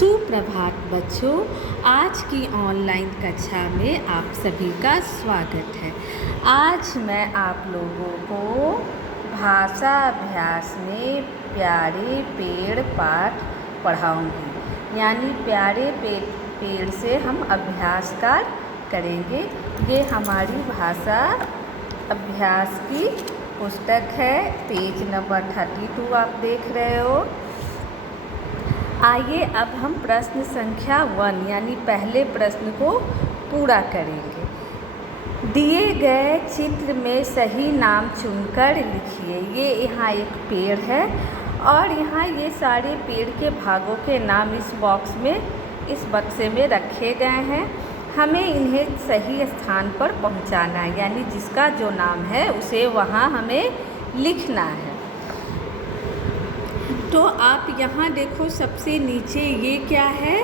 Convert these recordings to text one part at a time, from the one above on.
सुप्रभात बच्चों, आज की ऑनलाइन कक्षा में आप सभी का स्वागत है। आज मैं आप लोगों को भाषा अभ्यास में प्यारे पेड़ पाठ पढ़ाऊंगी। यानी प्यारे पेड़ से हम अभ्यास कार्य करेंगे। ये हमारी भाषा अभ्यास की पुस्तक है, पेज नंबर 32 आप देख रहे हो। आइए अब हम प्रश्न संख्या 1 यानी पहले प्रश्न को पूरा करेंगे। दिए गए चित्र में सही नाम चुनकर लिखिए। ये यहाँ एक पेड़ है और यहाँ ये सारे पेड़ के भागों के नाम इस बॉक्स में, इस बक्से में रखे गए हैं। हमें इन्हें सही स्थान पर पहुँचाना है, यानी जिसका जो नाम है उसे वहाँ हमें लिखना है। तो आप यहाँ देखो, सबसे नीचे ये क्या है?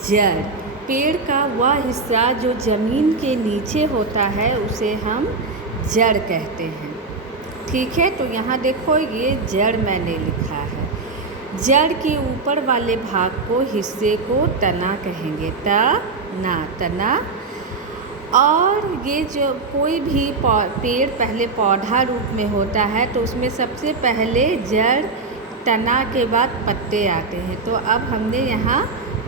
जड़। पेड़ का वह हिस्सा जो ज़मीन के नीचे होता है उसे हम जड़ कहते हैं। ठीक है, तो यहाँ देखो ये जड़ मैंने लिखा है। जड़ के ऊपर वाले भाग को, हिस्से को तना कहेंगे। तना। और ये जो कोई भी पेड़ पहले पौधा रूप में होता है तो उसमें सबसे पहले जड़, तना के बाद पत्ते आते हैं। तो अब हमने यहाँ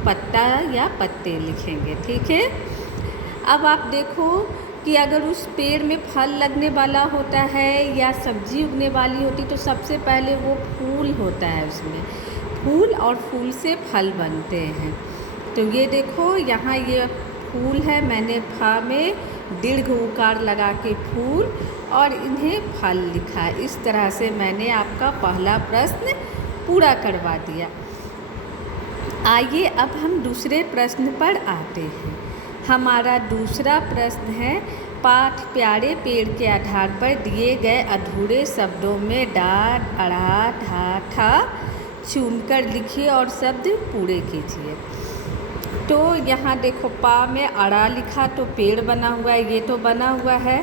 पत्ता या पत्ते लिखेंगे। ठीक है, अब आप देखो कि अगर उस पेड़ में फल लगने वाला होता है या सब्जी उगने वाली होती तो सबसे पहले वो फूल होता है, उसमें फूल, और फूल से फल बनते हैं। तो ये देखो यहाँ ये फूल है, मैंने फा में दीर्घ उकार लगा के फूल और इन्हें फल लिखा। इस तरह से मैंने आपका पहला प्रश्न पूरा करवा दिया। आइए अब हम दूसरे प्रश्न पर आते हैं। हमारा दूसरा प्रश्न है, पाठ प्यारे पेड़ के आधार पर दिए गए अधूरे शब्दों में डा, अड़ा, ढा, ठा चुनकर लिखिए और शब्द पूरे कीजिए। तो यहाँ देखो, पा में अड़ा लिखा तो पेड़ बना हुआ है, ये तो बना हुआ है।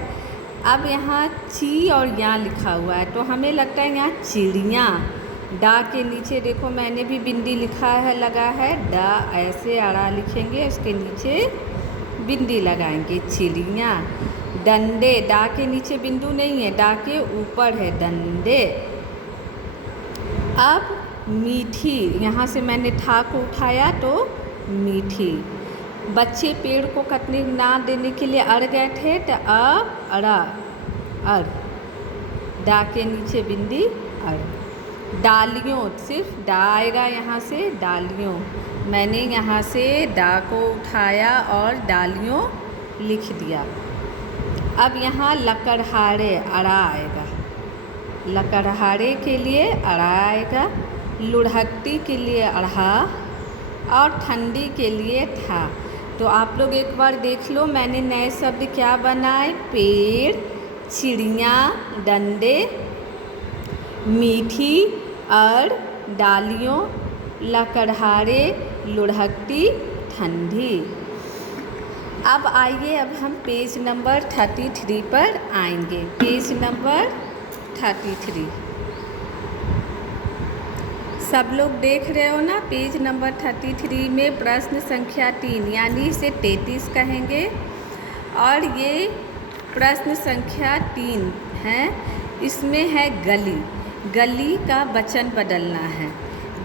अब यहाँ ची और या लिखा हुआ है तो हमें लगता है यहाँ चिड़िया। डा के नीचे देखो मैंने भी बिंदी लिखा है, लगा है। डा ऐसे अड़ा लिखेंगे, उसके नीचे बिंदी लगाएंगे, चिड़िया। डंडे, डा के नीचे बिंदु नहीं है, डा के ऊपर है, डंडे। अब मीठी, यहाँ से मैंने ठा को उठाया तो मीठी। बच्चे पेड़ को कटने ना देने के लिए अड़ गए थे तो अड़ा, अड़, डा के नीचे बिंदी, अड़। डालियों, सिर्फ डा आएगा यहाँ से, डालियों। मैंने यहाँ से डा को उठाया और डालियों लिख दिया। अब यहाँ लकड़हारे, अड़ा आएगा, लकड़हारे के लिए अड़ा आएगा। लुढ़कती के लिए अड़ा और ठंडी के लिए था। तो आप लोग एक बार देख लो, मैंने नए शब्द क्या बनाए? पेड़, चिड़िया, डंडे, मीठी, अड़, डालियों, लकड़हारे, लुढ़कती, ठंडी। अब आइए, अब हम पेज नंबर 33 पर आएंगे। पेज नंबर 33 सब लोग देख रहे हो ना? पेज नंबर 33 में प्रश्न संख्या 3 यानी इसे 33 कहेंगे। और ये प्रश्न संख्या 3 है, इसमें है गली। गली का वचन बदलना है।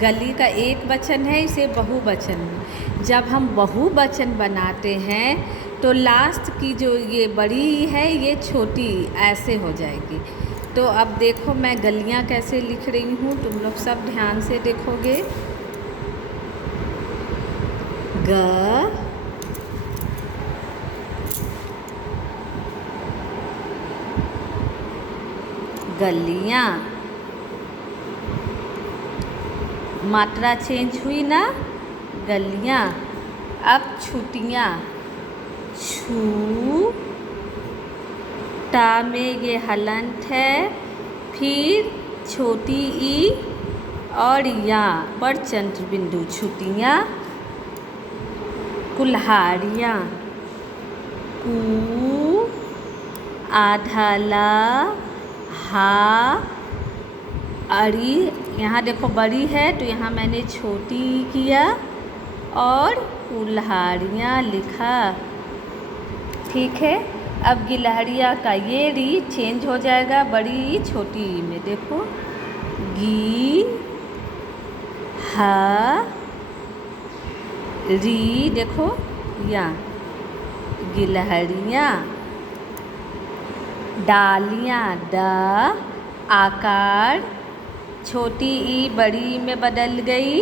गली का एक वचन है, इसे बहुवचन में। जब हम बहुवचन बनाते हैं तो लास्ट की जो ये बड़ी है ये छोटी ऐसे हो जाएगी। तो अब देखो मैं गलियां कैसे लिख रही हूँ, तुम लोग सब ध्यान से देखोगे। ग, गलियां, मात्रा चेंज हुई ना, गलियां। अब छुट्टियाँ, छू, टा में ये हलंत है, फिर छोटी ई और या पर चंद्र बिंदु, छुट्टियाँ। कुल्हाड़ियाँ, कू, आधा ला, हा, अड़ी। यहाँ देखो बड़ी है तो यहाँ मैंने छोटी किया, और कुल्हाड़ियाँ लिखा। ठीक है, अब गिलहरियाँ का ये री चेंज हो जाएगा बड़ी छोटी ई में। देखो, गी हा री, देखो यहाँ गिलहरियाँ। डालियाँ, ड आकार छोटी ई बड़ी ई में बदल गई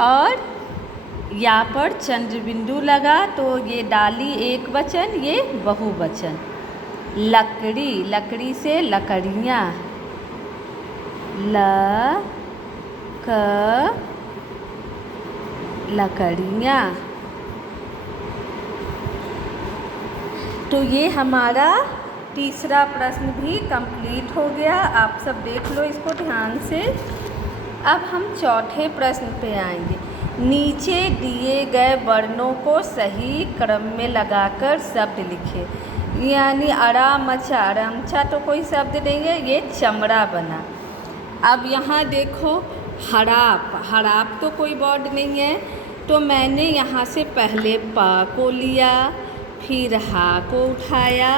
और यहाँ पर चंद्र बिंदु लगा तो ये डाली एक वचन, ये बहुवचन। लकड़ी, लकड़ी से लकड़ियाँ। ल क लकड़ियाँ। तो ये हमारा तीसरा प्रश्न भी कंप्लीट हो गया। आप सब देख लो इसको ध्यान से। अब हम चौथे प्रश्न पे आएंगे। नीचे दिए गए वर्णों को सही क्रम में लगाकर शब्द लिखें। यानी अरामचा, अरामचा तो कोई शब्द नहीं है, ये चमड़ा बना। अब यहाँ देखो, हड़ाप, हड़ाप तो कोई वर्ड नहीं है, तो मैंने यहाँ से पहले प को लिया, फिर हा को उठाया,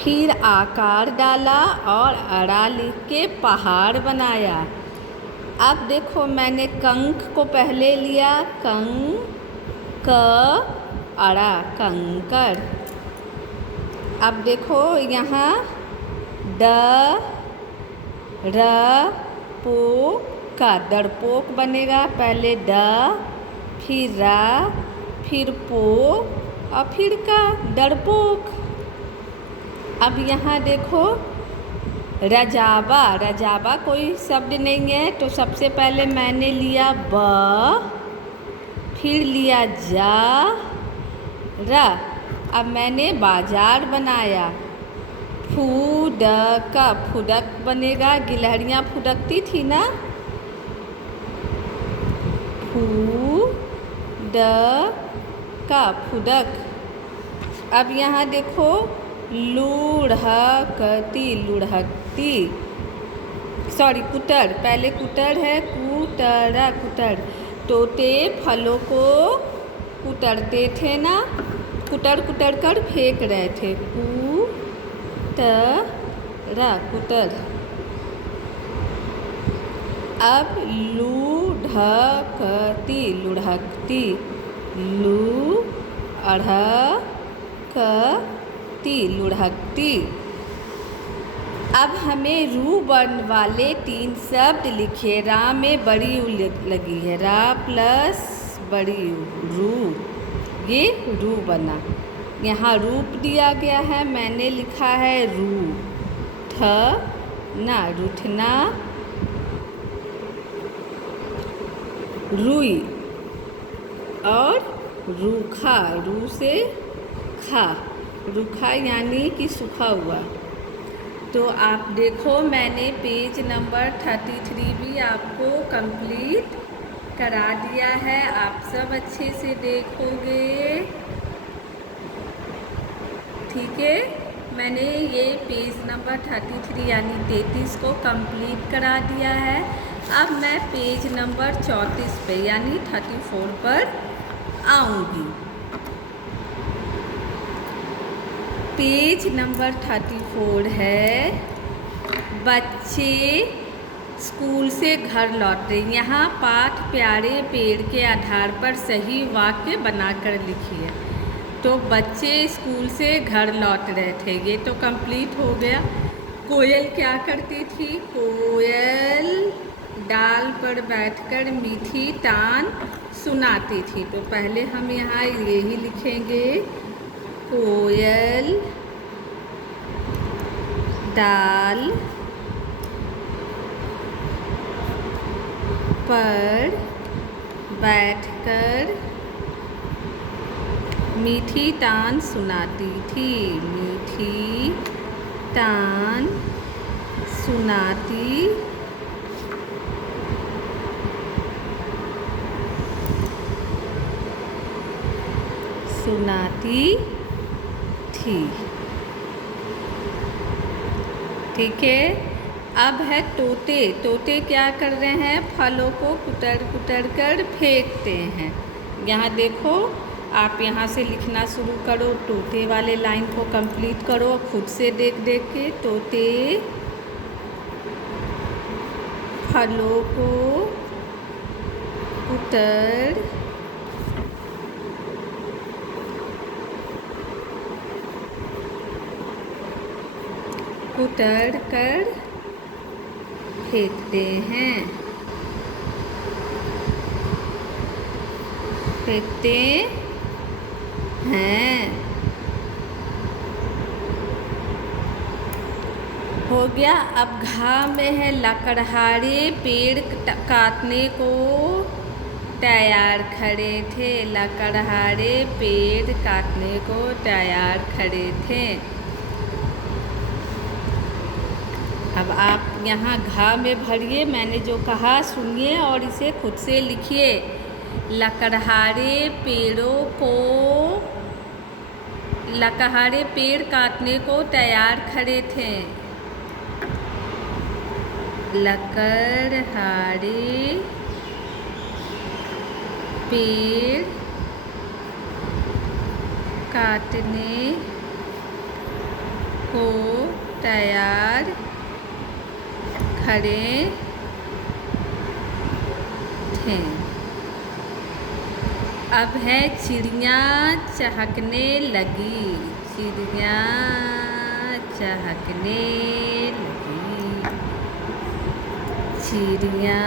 फिर आकार डाला और अड़ा लिख के पहाड़ बनाया। अब देखो, मैंने कंक को पहले लिया, क अड़ा कंकर। अब देखो यहाँ ड र पो का डरपोक बनेगा। पहले ड, फिर रा, फिर पो और फिर का डरपोक। अब यहाँ देखो, रजाबा, रजाबा कोई शब्द नहीं है, तो सबसे पहले मैंने लिया ब, फिर लिया जा रा। अब मैंने बाजार बनाया। फूदक, फुदक बनेगा। गिलहरियाँ फुदकती थी ना, फुदक। अब यहाँ देखो, लुढ़कती, लुढ़कती, सॉरी कुतर, पहले कुतर है, कुतरा, कुतर। तोते फलों को कुतरते थे ना, कुतर कुतर कर फेंक रहे थे, कुतरा, कुतर। अब लुढ़कती, लुढ़कती, लुढ़कती, लुढ़कती। अब हमें रू वर्ण वाले 3 शब्द लिखे। रा में बड़ी ऊ लगी है, रा प्लस बड़ी रू, ये रू बना। यहाँ रूप दिया गया है, मैंने लिखा है रू, थ ना, रूठना, रुई और रूखा, रू से खा, रूखा यानी कि सूखा हुआ। तो आप देखो, मैंने पेज नंबर 33 भी आपको कंप्लीट करा दिया है। आप सब अच्छे से देखोगे, ठीक है। मैंने ये पेज नंबर 33 यानी 33 को कंप्लीट करा दिया है। अब मैं पेज नंबर 34 पे यानी 34 पर आऊँगी। पेज नंबर 34 है, बच्चे स्कूल से घर लौटे। यहाँ पाठ प्यारे पेड़ के आधार पर सही वाक्य बनाकर लिखिए। तो बच्चे स्कूल से घर लौट रहे थे, ये तो कंप्लीट हो गया। कोयल क्या करती थी? कोयल डाल पर बैठकर मीठी तान सुनाती थी। तो पहले हम यहाँ यही लिखेंगे, कोयल डाल पर बैठकर मीठी तान सुनाती थी, मीठी तान सुनाती थी। ठीक है, अब है तोते। तोते क्या कर रहे हैं? फलों को कुतर कुतर कर फेंकते हैं। यहाँ देखो, आप यहाँ से लिखना शुरू करो, तोते वाले लाइन को कंप्लीट करो खुद से देख देख के। तोते फलों को कुतर कुतर कर फेंकते हैं। फेंकते हैं। हो गया। अब घा में है लकड़हारे पेड़ काटने को तैयार खड़े थे। लकड़हारे पेड़ काटने को तैयार खड़े थे। अब आप यहाँ घा में भरिए, मैंने जो कहा सुनिए और इसे खुद से लिखिए। लकड़हारे पेड़ काटने को तैयार खड़े थे। लकड़हारे पेड़ काटने को तैयार खड़े थे। अब है चिड़िया चहकने लगी। चिड़िया चहकने लगी। चिड़िया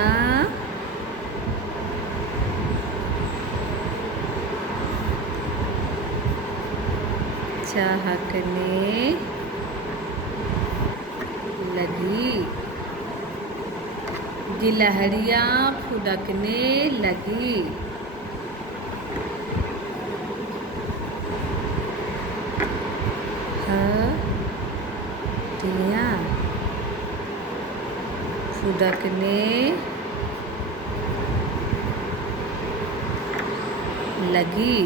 चहकने लगी। गिलहरियाँ फुदकने लगी। हटियाँ फुदकने लगी।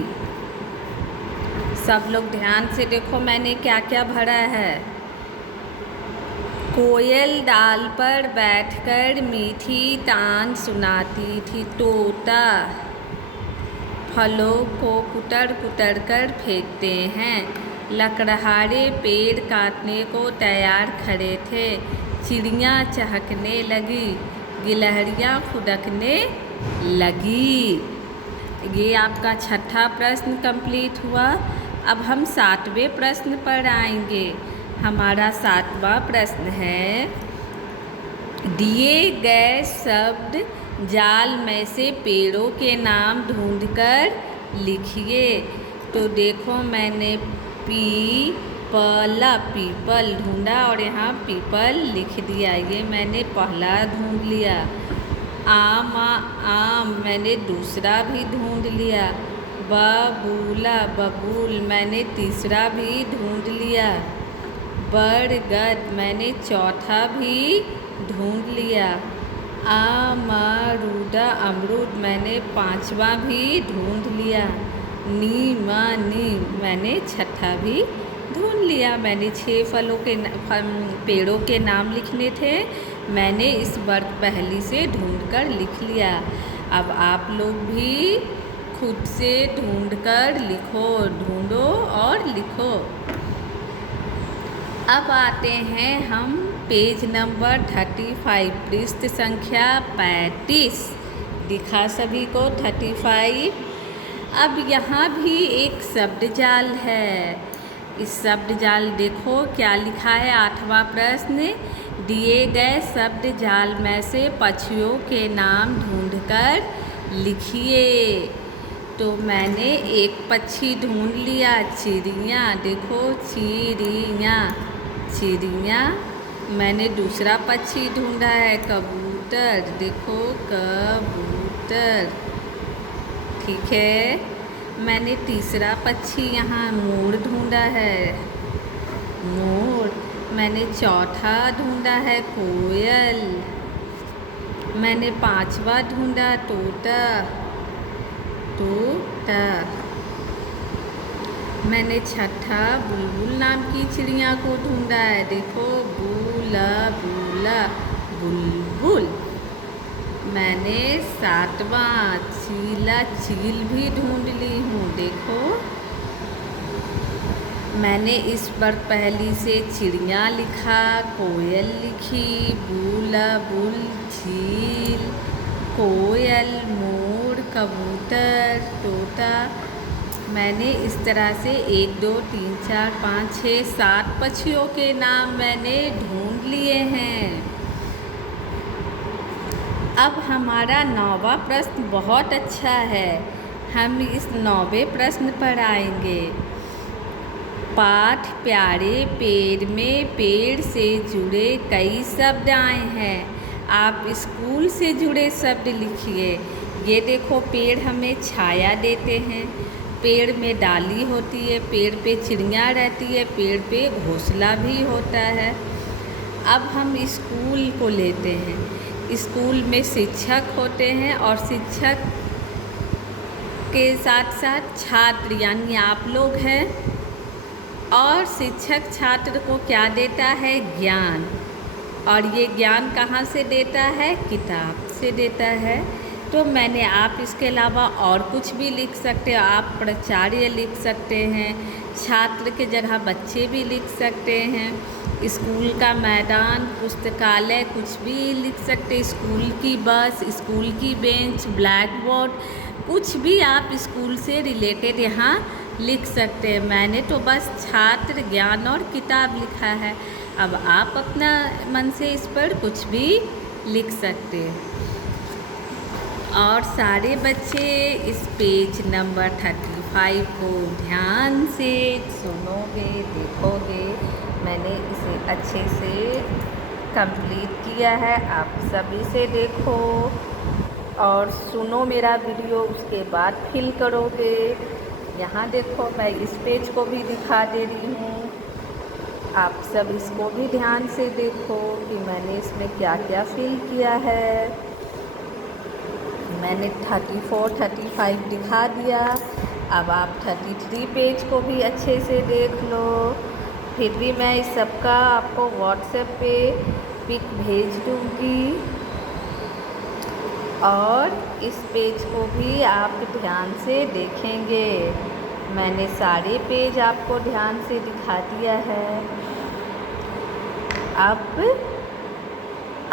सब लोग ध्यान से देखो, मैंने क्या क्या भरा है। कोयल डाल पर बैठकर मीठी तान सुनाती थी। तोता फलों को कुतर कुतर कर फेंकते हैं। लकड़हारे पेड़ काटने को तैयार खड़े थे। चिड़िया चहकने लगी। गिलहरियाँ फुदकने लगी। ये आपका छठा प्रश्न कंप्लीट हुआ। अब हम 7वें प्रश्न पर आएंगे। हमारा 7वां प्रश्न है, दिए गए शब्द जाल में से पेड़ों के नाम ढूंढकर लिखिए। तो देखो, मैंने पीपल ढूंढा और यहाँ पीपल लिख दिया। ये मैंने पहला ढूंढ लिया। आम मैंने दूसरा भी ढूंढ लिया। बबूल मैंने तीसरा भी ढूंढ लिया। बरगद मैंने चौथा भी ढूंढ लिया। अमरूद मैंने 5वां भी ढूंढ लिया। नीम मैंने छठा भी ढूंढ लिया। मैंने 6 पेड़ों के नाम लिखने थे, मैंने इस वर्ग पहली से ढूंढकर लिख लिया। अब आप लोग भी खुद से ढूंढकर लिखो, ढूंढो और लिखो। अब आते हैं हम पेज नंबर 35, पृष्ठ संख्या 35। दिखा सभी को 35। अब यहाँ भी एक शब्द जाल है। इस शब्द जाल देखो क्या लिखा है। 8वां प्रश्न, दिए गए शब्द जाल में से पक्षियों के नाम ढूंढकर लिखिए। तो मैंने एक पक्षी ढूंढ लिया, चिड़िया। देखो चिड़िया। मैंने दूसरा पक्षी ढूंढा है, कबूतर। देखो कबूतर। ठीक है। मैंने तीसरा पक्षी यहाँ मोर ढूंढा है, मोर। मैंने चौथा ढूंढा है, कोयल। मैंने 5वां ढूंढा, तोता। मैंने छठा बुलबुल नाम की चिड़िया को ढूंढा है। देखो, बूला बूला बुलबुल। मैंने सातवां चीला चील भी ढूंढ ली हूँ। देखो, मैंने इस पर पहली से चिड़िया लिखा, कोयल लिखी, बूला बुल चील, कोयल, मोर, कबूतर, तोता। मैंने इस तरह से 1 2 3 4 5 6 7 पक्षियों के नाम मैंने ढूंढ लिए हैं। अब हमारा 9वां प्रश्न बहुत अच्छा है। हम इस 9वें प्रश्न पर आएंगे। पाठ प्यारे पेड़ में पेड़ से जुड़े कई शब्द आए हैं। आप स्कूल से जुड़े शब्द लिखिए। ये देखो, पेड़ हमें छाया देते हैं, पेड़ में डाली होती है, पेड़ पे चिड़िया रहती है, पेड़ पे घोंसला भी होता है। अब हम स्कूल को लेते हैं। स्कूल में शिक्षक होते हैं और शिक्षक के साथ साथ छात्र यानी आप लोग हैं। और शिक्षक छात्र को क्या देता है? ज्ञान। और ये ज्ञान कहाँ से देता है? किताब से देता है। तो मैंने, आप इसके अलावा और कुछ भी लिख सकते हो। आप प्राचार्य लिख सकते हैं, छात्र के जगह बच्चे भी लिख सकते हैं, स्कूल का मैदान, पुस्तकालय, कुछ भी लिख सकते हैं, स्कूल की बस, स्कूल की बेंच, ब्लैक बोर्ड, कुछ भी आप स्कूल से रिलेटेड यहाँ लिख सकते हैं। मैंने तो बस छात्र, ज्ञान और किताब लिखा है। अब आप अपना मन से इस पर कुछ भी लिख सकते हैं। और सारे बच्चे इस पेज नंबर 35 को ध्यान से सुनोगे, देखोगे। मैंने इसे अच्छे से कंप्लीट किया है। आप सभी से देखो और सुनो मेरा वीडियो, उसके बाद फिल करोगे। यहाँ देखो, मैं इस पेज को भी दिखा दे रही हूँ। आप सब इसको भी ध्यान से देखो कि मैंने इसमें क्या क्या फिल किया है। मैंने 34, 35 दिखा दिया। अब आप 33 पेज को भी अच्छे से देख लो। फिर भी मैं इस सब का आपको व्हाट्सएप पे पिक भेज दूँगी। और इस पेज को भी आप ध्यान से देखेंगे। मैंने सारे पेज आपको ध्यान से दिखा दिया है। अब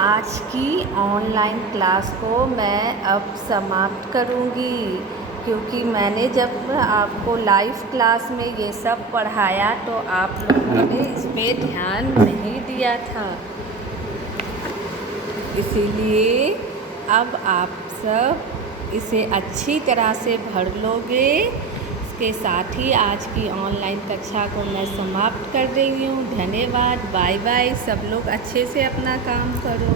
आज की ऑनलाइन क्लास को मैं अब समाप्त करूँगी, क्योंकि मैंने जब आपको लाइव क्लास में ये सब पढ़ाया तो आप लोगों ने इस पे ध्यान नहीं दिया था। इसीलिए अब आप सब इसे अच्छी तरह से भर लोगे। इसके साथ ही आज की ऑनलाइन कक्षा को मैं समाप्त कर रही हूँ। धन्यवाद, बाय बाय। सब लोग अच्छे से अपना काम करो।